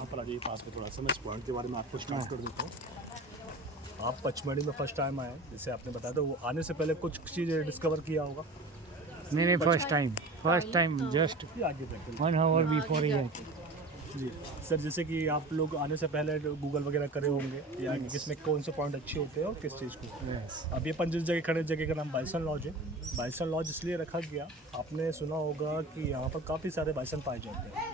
यहाँ पर आ जाइए पास में थोड़ा सा, मैं इस पॉइंट के बारे में आपको स्टार्ट कर देता हूँ। आप पचमढ़ी में फर्स्ट टाइम आए, जैसे आपने बताया था, वो आने से पहले कुछ चीज़ें डिस्कवर किया होगा? नहीं, फर्स्ट टाइम जस्ट आगे तक 1 आवर बिफोर ही जी सर, जैसे कि आप लोग आने से पहले गूगल वगैरह करे होंगे या किसमें कौन से पॉइंट अच्छे होते हैं और किस चीज़ को। अब ये अपन जिस जगह खड़े, जगह का नाम बाइसन लॉज है। बाइसन लॉज इसलिए रखा गया, आपने सुना होगा कि यहाँ पर काफ़ी सारे बाइसन पाए जाते हैं।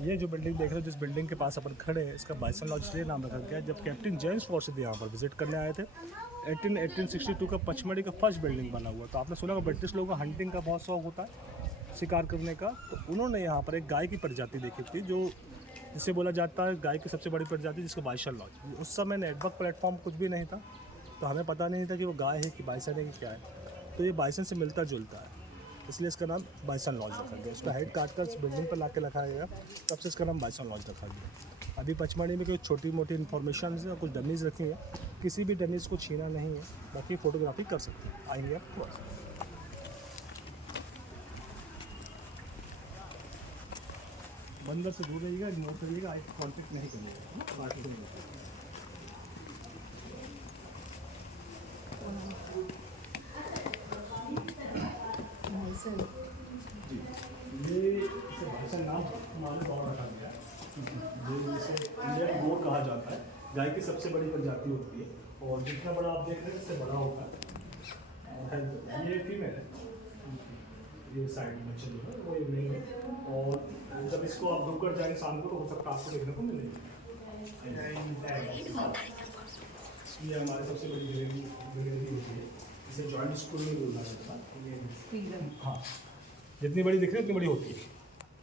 ये जो बिल्डिंग देख रहे हो, जिस बिल्डिंग के पास अपन खड़े हैं, इसका बाइसन लॉज इसलिए नाम रखा गया, जब कैप्टन जेम्स फॉर्सिथ यहाँ पर विजिट करने आए थे 1862 का पचमढ़ी का फर्स्ट बिल्डिंग बना हुआ। तो आपने सुना होगा ब्रिटिश लोगों को हंटिंग का बहुत शौक होता है, शिकार करने का। तो उन्होंने यहाँ पर एक गाय की प्रजाति देखी थी, जो जिसे बोला जाता है गाय की सबसे बड़ी प्रजाति, जिसका बाइसन लॉज। उस समय नेटवर्क प्लेटफॉर्म कुछ भी नहीं था, तो हमें पता नहीं था कि वो गाय है कि बाइसन है कि क्या है। तो ये बाइसन से मिलता जुलता है, इसलिए इसका नाम बाइसन लॉज रखा गया। इसका हेड काट कर इस बिल्डिंग पर ला के रखा गया, तब से इसका नाम बाइसन लॉज रखा गया। अभी पचमढ़ी में कोई छोटी मोटी इन्फॉर्मेशन है और कुछ डमीज़ रखी हैं, किसी भी डमीज़ को छीना नहीं है, बाकी फ़ोटोग्राफी कर सकते हैं। आएंगे आप थोड़ा सा बंदर से दूर रहिएगा, इग्नोर करिएगा, आई कॉन्टेक्ट नहीं करिएगा। जी, ये इसे भाषण नाम हमारे गौर रखा गया है, जो इसे इंडियन गोट कहा जाता है। गाय की सबसे बड़ी प्रजाति होती है, और जितना बड़ा आप देख रहे हैं इससे बड़ा होता है। ये फीमेल है, ये साइड में चल रहा है, वो ये मेल है। और जब इसको आप रुक कर जाएंगे शाम को, तो हो सकता है आपको देखने को मिलेगी। ये हमारी सबसे बड़ी गिलेरी होती है, इसे जॉइंट स्कूल में बोला जाता है। हाँ, जितनी बड़ी दिख रही है उतनी बड़ी होती है।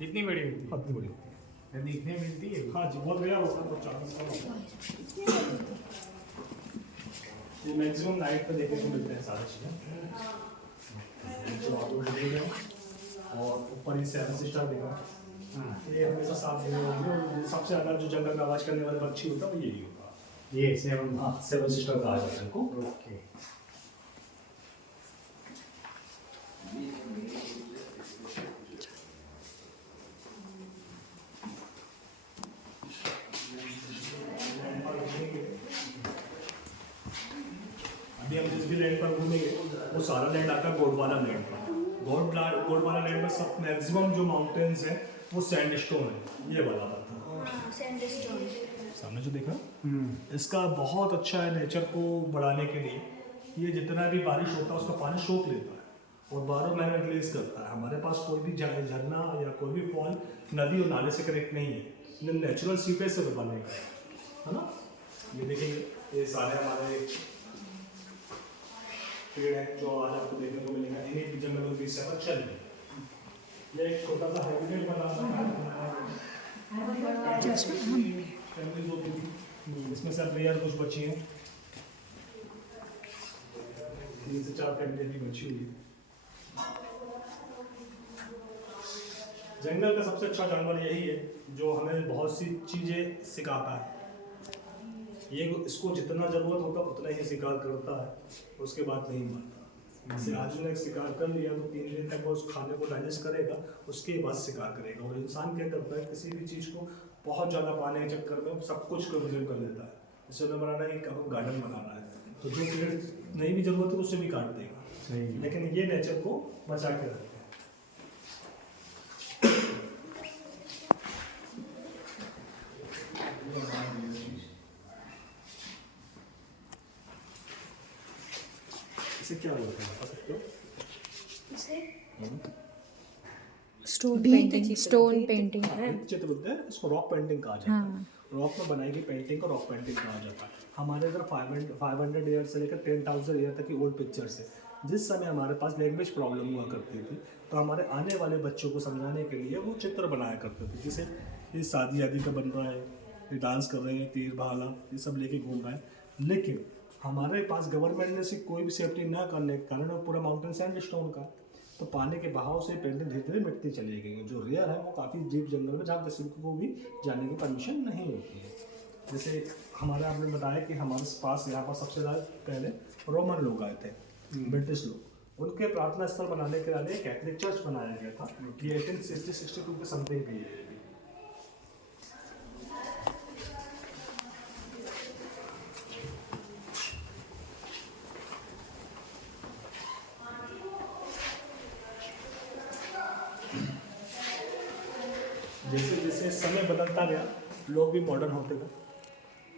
इतनी बड़ी होती हाँ, इतनी बड़ी होती है, दिखने मिलती है। है। हाँ जी, बहुत रेयर होता है, तो 40 का होता है। ये मैक्सिमम नाइट पे देखने को मिलते हैं सारी चीज़ें। जो आप लोग देख रहे हैं, और ऊपर ही 7 सिस्टर देख रहे हैं, ये हमेशा साफ दिखे होंगे। और सबसे ज़्यादा जो जंगल में आवाज़ करने वाले पक्षी होता है वो यही होता है। ये 7, हाँ, 7 सिस्टर कहा जाता है इनको। ओके। अभी हम जिस भी लैंड पर घूमेंगे, वो सारा लैंड आता है गोंडवाना लैंड पर। गोंडवाना लैंड में सब मैक्सिमम जो माउंटेन्स हैं वो सैंडस्टोन है। ये वाला पत्थर सैंडस्टोन सामने जो देखा, इसका बहुत अच्छा है नेचर को बढ़ाने के लिए। ये जितना भी बारिश होता है उसका पानी सोख लेता है और 12 महीने रिलीज करता है। हमारे पास कोई भी झरना या कोई भी फॉल नदी और नाले से कनेक्ट नहीं है, नेचुरल सीपेज से बनेगा, है ना। ये देखिए, ये सारे हमारे पेड़ हैं जो आज आपको देखने को मिलेगा। इन्हीं जंगलों के बीच से अपन चल रहे हैं। ये एक छोटा सा हैबिटेट बना हुआ है, फैमिलीज होती थी, इसमें से अब रेयर कुछ बची हैं। 3 से 4 फैमिली भी बची हुई है। जंगल का सबसे अच्छा जानवर यही है, जो हमें बहुत सी चीज़ें सिखाता है। ये इसको जितना ज़रूरत होता है उतना ही शिकार करता है, उसके बाद नहीं मारता। जैसे आज ने शिकार कर लिया तो 3 दिन तक वो उस खाने को डाइजेस्ट करेगा, उसके बाद शिकार करेगा। और इंसान क्या करता है, किसी भी चीज़ को बहुत ज़्यादा पाने के चक्कर में सब कुछ कंज्यूम कर लेता है। जैसे उन्हें बनाना है कि कब गार्डन बनाना है, तो जो पेड़ नहीं भी जरूरत है उसे भी काट देगा। लेकिन ये नेचर को बचा के रखता है। इसे क्या बोलते हैं, बता सकते हो? स्टोन पेंटिंग चित्र बोलते हैं इसको, रॉक पेंटिंग कहा जाता है। रॉक में बनाई गई पेंटिंग को रॉक पेंटिंग कहा जाता है। हमारे इधर 500 ईयर से लेकर 10,000 ईयर तक की ओल्ड पिक्चर्स है। जिस समय हमारे पास लैंग्वेज प्रॉब्लम हुआ करती थी, तो हमारे आने वाले बच्चों को समझाने के लिए वो चित्र बनाया करते थे। जैसे ये शादी आदि का बन रहा है, ये डांस कर रहे हैं, तीर भाला ये सब लेके घूम रहा है। लेकिन हमारे पास गवर्नमेंट ने से कोई भी सेफ्टी ना करने के कारण पूरा माउंटेन सैंडस्टोन का, तो पानी के बहाव से पेंटिंग धीरे धीरे मिटती चली गई। जो रेयर है वो काफ़ी डीप जंगल में, जहाँ किसी को भी जाने की परमिशन नहीं होती है। जैसे हमारे आपने बताया कि हमारे पास यहाँ पर सबसे ज़्यादा पहले रोमन लोग आए थे, ब्रिटिश लोग। उनके प्रार्थना स्थल बनाने के लिए कैथलिक चर्च बनाया गया था। ये 1862 के समथिंग की है। जैसे जैसे समय बदलता गया लोग भी मॉडर्न होते गए।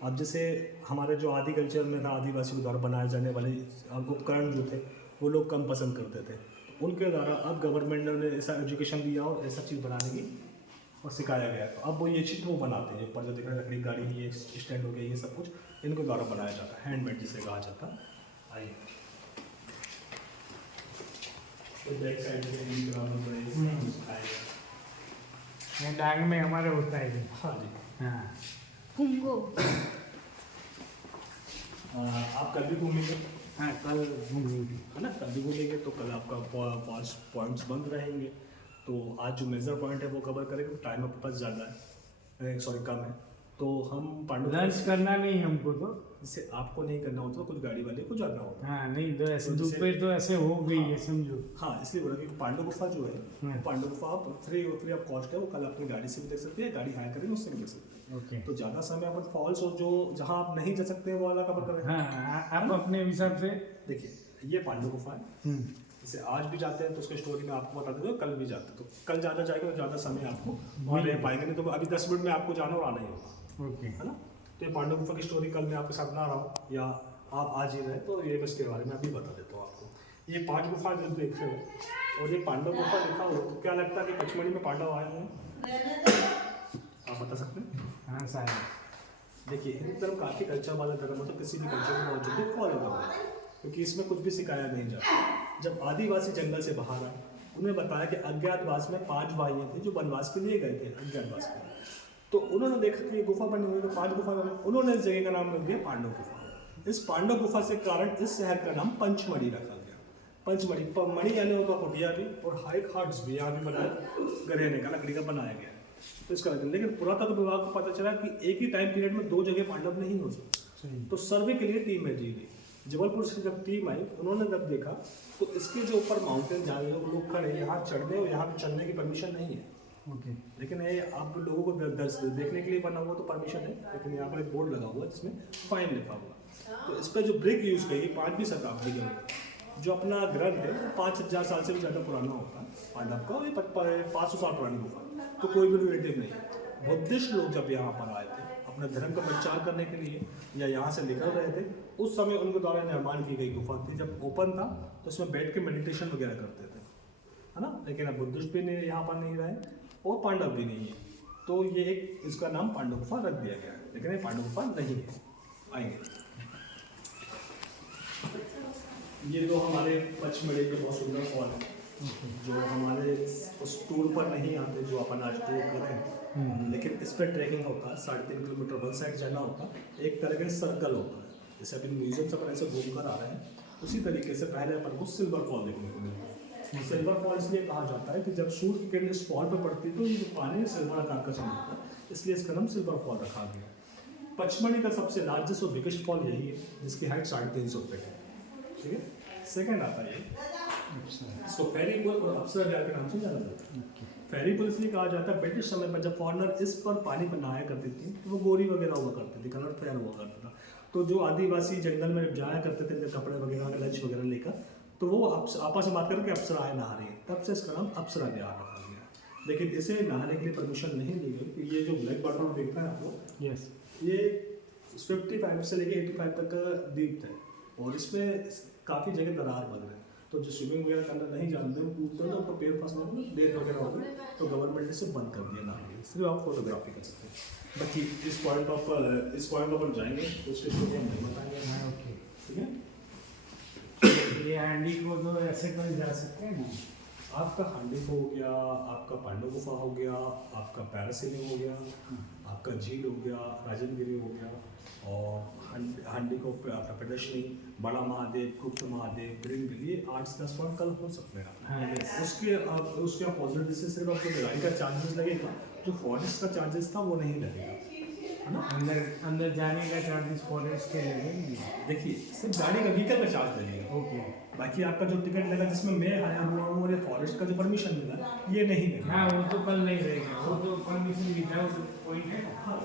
अब जैसे हमारे जो आदि कल्चर में था, आदिवासियों द्वारा बनाए जाने वाले उपकरण जो थे वो लोग कम पसंद करते थे, उनके द्वारा अब गवर्नमेंट ने ऐसा एजुकेशन दिया और ऐसा चीज़ बनाने की और सिखाया गया। तो अब वो ये चीज़ वो बनाते हैं, ऊपर जो दिख रहा है लकड़ी गाड़ी, ये स्टैंड हो गया, ये सब कुछ इनके द्वारा बनाया जाता है, हैंडमेड जिसे कहा जाता है। आइए तो बैक साइड में डांग में हमारे होता है ये। हाँ जी। हाँ हुंगो आप कल भी घूमेंगे हाँ, कल घूमेंगे। है ना, कल भी घूमेंगे तो कल आपका 5 पॉइंट्स बंद रहेंगे। तो आज जो मेजर पॉइंट है वो कवर करेंगे, टाइम आपके पास ज़्यादा है, सॉरी कम है। तो हम पांडु लंच करना नहीं हमको तो। इससे आपको नहीं करना होता, कुछ गाड़ी वाले को जाना होता है। हाँ नहीं तो ऐसे तो जैसे- दोपहर तो ऐसे हो गई है समझो। हाँ, इसलिए बोला कि पांडु गुफा जो है, हाँ। पांडु गुफा आप फ्री ऑफ कॉस्ट है, वो कल अपनी गाड़ी से भी देख सकते हैं, गाड़ी हायर करेंगे उससे भी देख सकते हैं। ओके तो ज़्यादा समय अपन फॉल्स और जो जहाँ आप नहीं जा सकते हैं वो वाला कवर करेंगे। हाँ आप अपने हिसाब से। देखिए ये पांडु गुफा है, जैसे आज भी जाते हैं तो उसकी स्टोरी में आपको बता देते हो, कल भी जाते हैं तो कल ज़्यादा जाएगा तो ज़्यादा समय आपको वहाँ रह पाएंगे, नहीं तो अभी 10 मिनट में आपको जाना और आना ही होगा, ओके है ना। तो ये पांडु गुफा की स्टोरी कल मैं आपके साथ ना रहा हूँ या आप आज ही रहे तो ये इसके बारे में अभी बता देता हूँ आपको। ये 5 गुफा जो देख रहे हो और ये पांडव गुफा लिखा हो तो क्या लगता है कि पचमढ़ी में पांडव आए हुए हैं, आप बता सकते हैं? हाँ शायद। देखिए हिंदू धर्म काफ़ी कल्चर वाला धर्म है, तो किसी भी कल्चर को मौजूद है फॉलो करना है, क्योंकि इसमें कुछ भी सिखाया नहीं जाता। जब आदिवासी जंगल से बाहर आए, उन्हें बताया कि अज्ञातवास में 5 भाइयाँ थे जो वनवास के लिए गए थे अज्ञातवास के लिए। तो उन्होंने देखा कि ये गुफा बनी हुई है, तो 5 गुफा बनी, उन्होंने इस जगह का नाम रख दिया पांडव गुफा। इस पांडव गुफा से कारण इस शहर का नाम पंचमढ़ी रखा गया। पंचमढ़ी मणि यानी होता कुटिया भी और हाई हार्ट्स भी यहाँ भी बनाया, गहने का लकड़ी का बनाया गया है, तो इसका लेकिन पुरातत्व विभाग को पता चला कि एक ही टाइम पीरियड में 2 जगह पांडव नहीं हो सकते। तो सर्वे के लिए टीम है जी जबलपुर से जब टीम आई, उन्होंने जब देखा तो इसके जो ऊपर माउंटेन जहाँ लोग खड़े यहाँ चढ़ने और यहाँ चढ़ने की परमिशन नहीं है। ओके लेकिन ये आप लोगों को देखने के लिए बना हुआ तो परमिशन है, लेकिन यहाँ पर एक बोर्ड लगा हुआ है जिसमें फाइन लिखा हुआ। तो इस पर जो ब्रिक यूज़ करेगी 5वीं शताब्दी के अंदर, जो अपना ग्रंथ है वो 5000 साल से भी ज़्यादा पुराना होता है पांडव का, ये 500 साल पुरानी गुफा, तो कोई भी रिलेटिव नहीं है। बुद्धिस्ट लोग जब यहाँ पर आए थे अपने धर्म का प्रचार करने के लिए या यहाँ से निकल रहे थे, उस समय उनके द्वारा निर्माण की गई गुफा थी। जब ओपन था तो उसमें बैठ के मेडिटेशन वगैरह करते थे, है ना। लेकिन अब बुद्धिस्ट भी नहीं यहाँ पर नहीं रहे और पांडव भी नहीं है, तो ये एक इसका नाम पांडव गुफा रख दिया गया है, लेकिन ये पांडव गुफा नहीं है। आएंगे ये जो हमारे पचमढ़ी के बहुत सुंदर फॉल है, जो हमारे उस टूर पर नहीं आते जो अपन आज टूर कर रहे हैं, लेकिन इस पर ट्रैकिंग होता है। 3.5 किलोमीटर वन साइड जाना होता है, एक तरह का सर्कल होता है, जैसे अभी म्यूजियम से अपन ऐसे घूम कर आ रहे हैं, उसी तरीके से पहले अपन को सिल्वर फॉल देखने को मिलता है। सिल्वर फॉल इसलिए कहा जाता है कि जब सूर्य की किरण इस फॉल पर पड़ती है तो ये जो पानी है सिल्वर आकार का चमकता है, इसलिए इसका नाम सिल्वर फॉल रखा गया। पचमढ़ी का सबसे लार्जेस्ट और बिगेस्ट फॉल यही है, जिसकी हाइट 350 फीट है, ठीक है। सेकंड आता है इसको फेरी पुल और अप्सरा डैम के नाम से जाना जाता है। फेरी पुल इसलिए कहा जाता है, ब्रिटिश समय पर जब फॉरनर इस पर पानी पर नहाया करती थी तो वो गोरी वगैरह हुआ करती थी, कलर फेयर हुआ करता था। तो जो आदिवासी जंगल में जाया करते थे कपड़े वगैरह लंच वगैरह लेकर, तो वो आपस में बात करके अप्सराएं नहा रही है, तब से इसका नाम अप्सरा विहार रखा गया। लेकिन इसे नहाने के लिए परमिशन नहीं दी गई, क्योंकि ये जो ब्लैक वाटर देखते हैं आप लोग, यस ये 55 से लेके 85 तक का डीप है और इसमें काफ़ी जगह दरार बन रहे हैं। तो जो स्विमिंग वगैरह करना नहीं जानते वो कूदते हैं तो उनको पैर फंसने में डेथ वगैरह होगी, तो गवर्नमेंट ने इसे बंद कर दिया नहाने, सिर्फ आप फोटोग्राफी कर सकते हैं। बाकी इस पॉइंट पर जाएंगे तो उसके स्टोरी हम नहीं बताएंगे, हाँ ओके। ठीक है। ये हांडी को तो ऐसे कोई जा सकते हैं ना। आपका हांडी हो गया, आपका पांडव गुफा हो गया, आपका पैरासीलिंग हो गया, आपका झील हो गया, राजनगिरी हो गया, और हांडी को आपका प्रदर्शनी, बड़ा महादेव, गुप्त महादेव, ग्रीन बिल, ये 8 से 10 पॉइंट कल हो सकते हैं। हाँ यस। उसके अपोजिट से सिर्फ आपको गाड़ी का चार्जेस लगेगा, जो फॉरेस्ट का चार्जेस था वो नहीं लगेगा, है ना। अंदर जाने का चार्जेस फॉरेस्ट के लगेंगे। देखिए सिर्फ गाड़ी का व्हीकल का चार्ज लगेगा, ओके। बाकी आपका जो टिकट लगा जिसमें मैं आया हुआ हूँ और ये फॉरेस्ट का जो परमिशन मिला ये नहीं लगेगा। हाँ वो तो कल नहीं रहेगा, वो तो परमिशन विदाउट पॉइंट है ना। हाँ